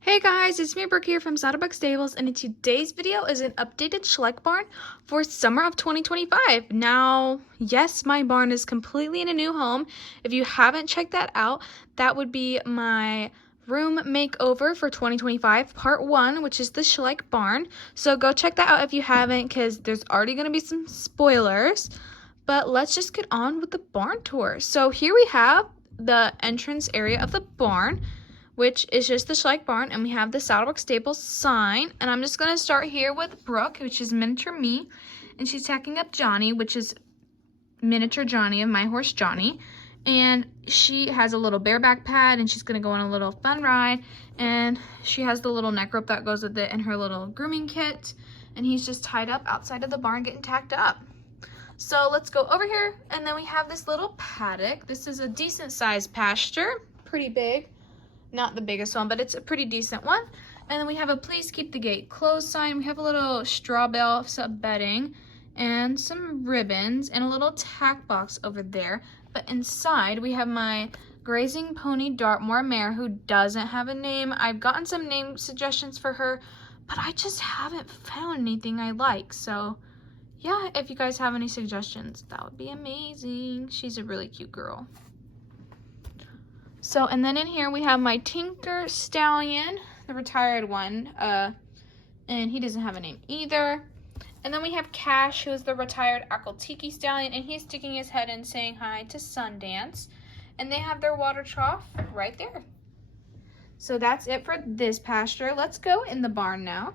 Hey guys, it's me Brooke here from Saddleback Stables, and in today's video is an updated Schleich barn for summer of 2025. Now, yes, my barn is completely in a new home. If you haven't checked that out, that would be my room makeover for 2025 part 1, which is the Schleich barn. So go check that out if you haven't, because there's already going to be some spoilers. But let's just get on with the barn tour. So here we have the entrance area of the barn, which is just the Schleich barn, and we have the Saddleback Stables sign. And I'm just going to start here with Brooke, which is miniature me, and she's tacking up Johnny, which is miniature Johnny of my horse Johnny. And she has a little bareback pad, and she's going to go on a little fun ride, and she has the little neck rope that goes with it and her little grooming kit, and he's just tied up outside of the barn getting tacked up. So let's go over here, and then we have this little paddock. This is a decent sized pasture, pretty big. Not the biggest one, but it's a pretty decent one. And then we have a please keep the gate closed sign. We have a little straw bale sub bedding and some ribbons and a little tack box over there. But inside we have my grazing pony Dartmoor mare, who doesn't have a name. I've gotten some name suggestions for her, but I just haven't found anything I like. So yeah, if you guys have any suggestions, that would be amazing. She's a really cute girl. So, and then in here we have my Tinker Stallion, the retired one, and he doesn't have a name either. And then we have Cash, who is the retired Akaltiki Stallion, and he's sticking his head in saying hi to Sundance. And they have their water trough right there. So that's it for this pasture. Let's go in the barn now.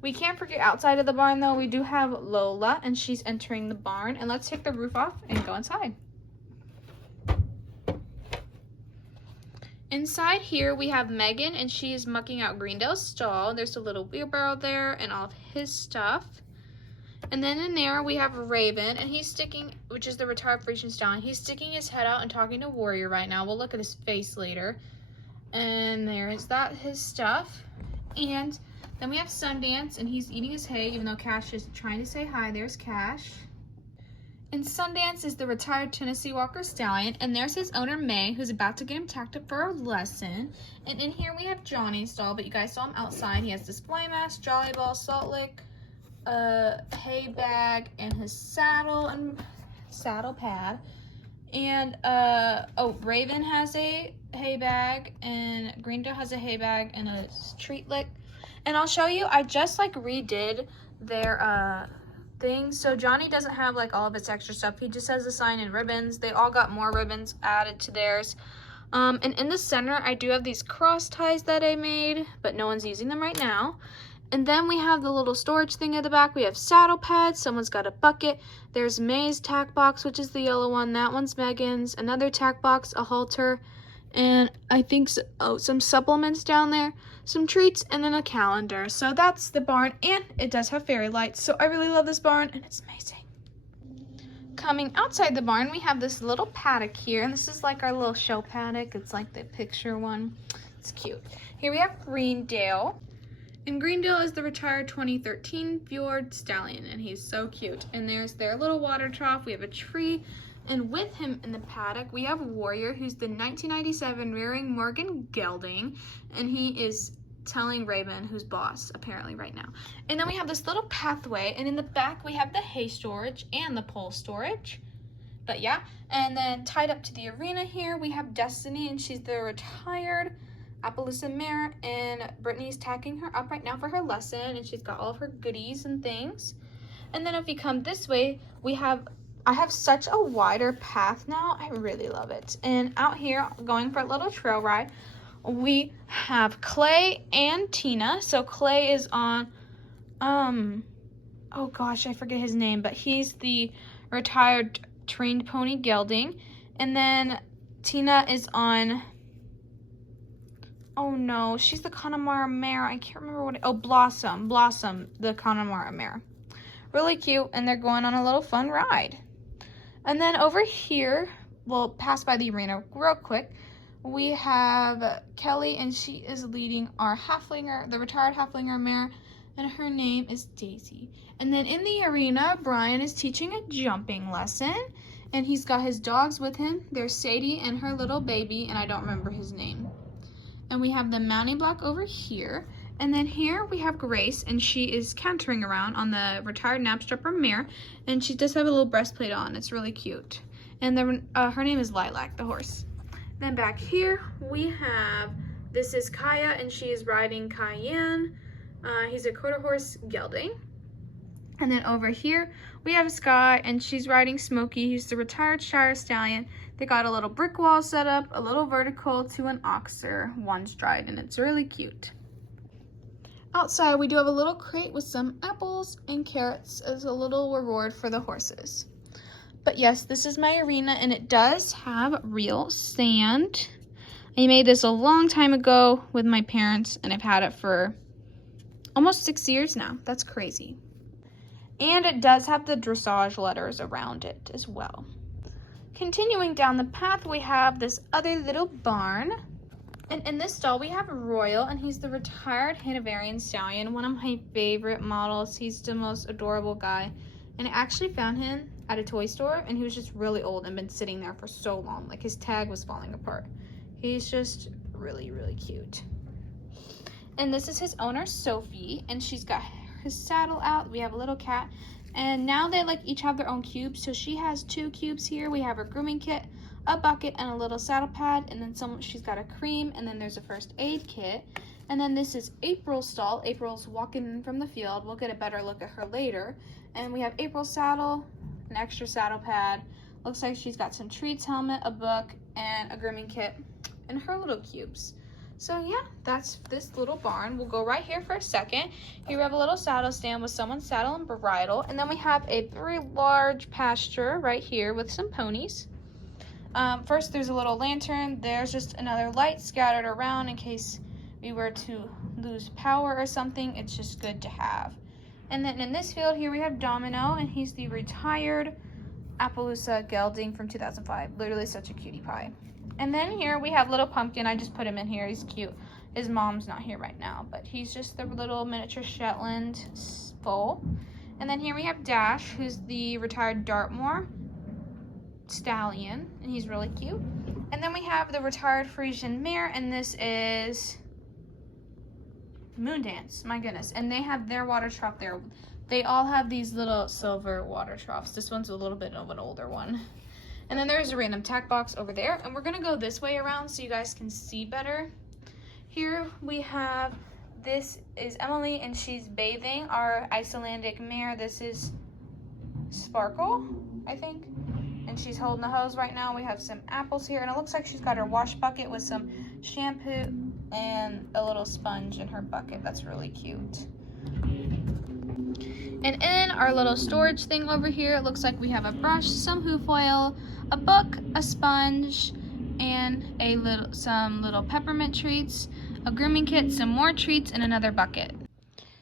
We can't forget outside of the barn though, we do have Lola, and she's entering the barn. And let's take the roof off and go inside. Inside here we have Megan, and she is mucking out Greendale's stall. There's a little wheelbarrow there and all of his stuff. And then in there we have Raven, and he's sticking, which is the retired Frisian Stallion. He's sticking his head out and talking to Warrior right now. We'll look at his face later. And there is that, his stuff. And then we have Sundance, and he's eating his hay, even though Cash is trying to say hi. There's Cash. And Sundance is the retired Tennessee Walker Stallion, and there's his owner May, who's about to get him tacked up for a lesson. And in here we have Johnny's stall, but you guys saw him outside. He has display mask, jolly ball, salt lick, hay bag, and his saddle and saddle pad. And oh, Raven has a hay bag, and Greendale has a hay bag and a treat lick. And I'll show you, I just like redid their things. So Johnny doesn't have like all of its extra stuff. He just has the sign and ribbons. They all got more ribbons added to theirs. And in the center I do have these cross ties that I made, but no one's using them right now. And then we have the little storage thing at the back. We have saddle pads. Someone's got a bucket. There's May's tack box, which is the yellow one. That one's Megan's. Another tack box, a halter, and I think some supplements down there, some treats, and then a calendar. So that's the barn, and it does have fairy lights. So I really love this barn, and it's amazing. Coming outside the barn, we have this little paddock here, and this is like our little show paddock. It's like the picture one. It's cute. Here we have Greendale, and Greendale is the retired 2013 Fjord Stallion, and he's so cute. And there's their little water trough. We have a tree. And with him in the paddock, we have Warrior, who's the 1997 rearing Morgan gelding, and he is telling Raven who's boss, apparently, right now. And then we have this little pathway, and in the back, we have the hay storage and the pole storage. But yeah, and then tied up to the arena here, we have Destiny, and she's the retired Appaloosa mare, and Brittany's tacking her up right now for her lesson, and she's got all of her goodies and things. And then if you come this way, I have such a wider path now. I really love it. And out here, going for a little trail ride, we have Clay and Tina. So Clay is on, oh gosh, I forget his name, but he's the retired trained pony gelding. And then Tina is on, oh no, she's the Connemara mare. I can't remember what, oh, Blossom, the Connemara mare. Really cute, and they're going on a little fun ride. And then over here, we'll pass by the arena real quick. We have Kelly, and she is leading our halflinger, the retired halflinger mare, and her name is Daisy. And then in the arena, Brian is teaching a jumping lesson, and he's got his dogs with him. There's Sadie and her little baby, and I don't remember his name. And we have the mounting block over here. And then here we have Grace, and she is cantering around on the retired napstrapper mare, and she does have a little breastplate on. It's really cute. And then her name is Lilac, the horse. Then back here we have, this is Kaya, and she is riding Cayenne. He's a quarter horse gelding. And then over here we have Sky, and she's riding Smokey. He's the retired Shire stallion. They got a little brick wall set up, a little vertical to an oxer, one stride, and it's really cute. Outside, we do have a little crate with some apples and carrots as a little reward for the horses. But yes, this is my arena, and it does have real sand. I made this a long time ago with my parents, and I've had it for almost 6 years now. That's crazy. And it does have the dressage letters around it as well. Continuing down the path, we have this other little barn. And in this stall, we have Royal, and he's the retired Hanoverian stallion, one of my favorite models. He's the most adorable guy. And I actually found him at a toy store, and he was just really old and been sitting there for so long. Like, his tag was falling apart. He's just really, really cute. And this is his owner, Sophie, and she's got his saddle out. We have a little cat. And now they each have their own cubes. So she has 2 cubes here. We have her grooming kit, a bucket, and a little saddle pad, and then she's got a cream, and then there's a first aid kit. And then this is April's stall. April's walking in from the field. We'll get a better look at her later. And we have April's saddle, an extra saddle pad. Looks like she's got some treats, helmet, a book, and a grooming kit, and her little cubes. So yeah, that's this little barn. We'll go right here for a second. Here we have a little saddle stand with someone's saddle and bridle, and then we have a very large pasture right here with some ponies. First, there's a little lantern. There's just another light scattered around in case we were to lose power or something. It's just good to have. And then in this field here we have Domino, and he's the retired Appaloosa gelding from 2005. Literally such a cutie pie. And then here we have Little Pumpkin. I just put him in here. He's cute. His mom's not here right now, but he's just the little miniature Shetland foal. And then here we have Dash, who's the retired Dartmoor stallion, and he's really cute. And then we have the retired Frisian mare, and this is Moondance. My goodness. And they have their water trough there. They all have these little silver water troughs. This one's a little bit of an older one. And then there's a random tack box over there, and we're gonna go this way around so you guys can see better. Here we have, this is Emily, and she's bathing our Icelandic mare. This is Sparkle, I think, and she's holding the hose right now. We have some apples here, and it looks like she's got her wash bucket with some shampoo and a little sponge in her bucket. That's really cute. And in our little storage thing over here, it looks like we have a brush, some hoof oil, a book, a sponge, and some little peppermint treats, a grooming kit, some more treats, and another bucket.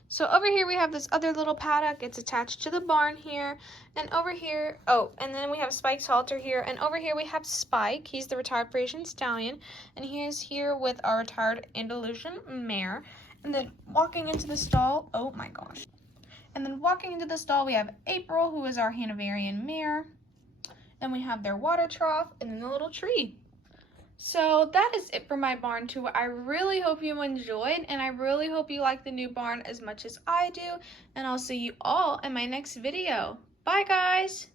So over here we have this other little paddock. It's attached to the barn here. And over here, and then we have Spike's halter here. And over here we have Spike. He's the retired Frisian stallion. And he is here with our retired Andalusian mare. And then walking into the stall, oh my gosh. And then walking into the stall, we have April, who is our Hanoverian mare. And we have their water trough and then the little tree. So that is it for my barn tour. I really hope you enjoyed, and I really hope you like the new barn as much as I do. And I'll see you all in my next video. Bye, guys!